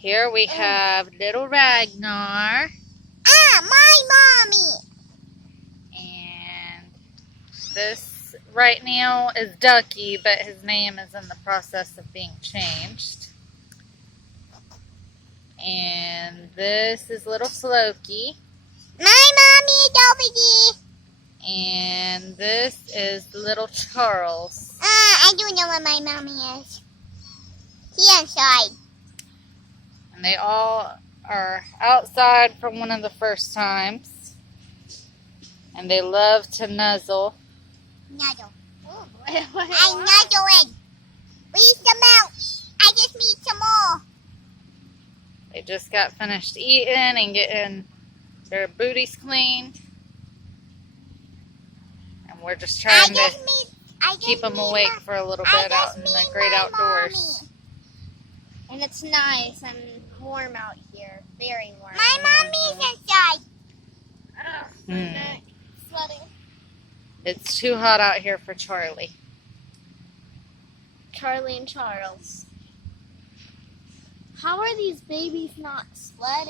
Here we have little Ragnar. My mommy. And this right now is Ducky, but his name is in the process of being changed. And this is little Floki. My mommy is over there. And this is little Charles. I don't know what my mommy is. She inside. And they all are outside from one of the first times. And they love to nuzzle. Nuzzle. Oh, I'm nuzzling. Where's the milk? I just need some more. They just got finished eating and getting their booties cleaned. And we're just trying to keep them awake for a little bit out in the great outdoors. And it's nice and warm out here. Very warm. My mommy's inside. Oh, my neck. Sweating. It's too hot out here for Charlie. Charlie and Charles. How are these babies not sweating?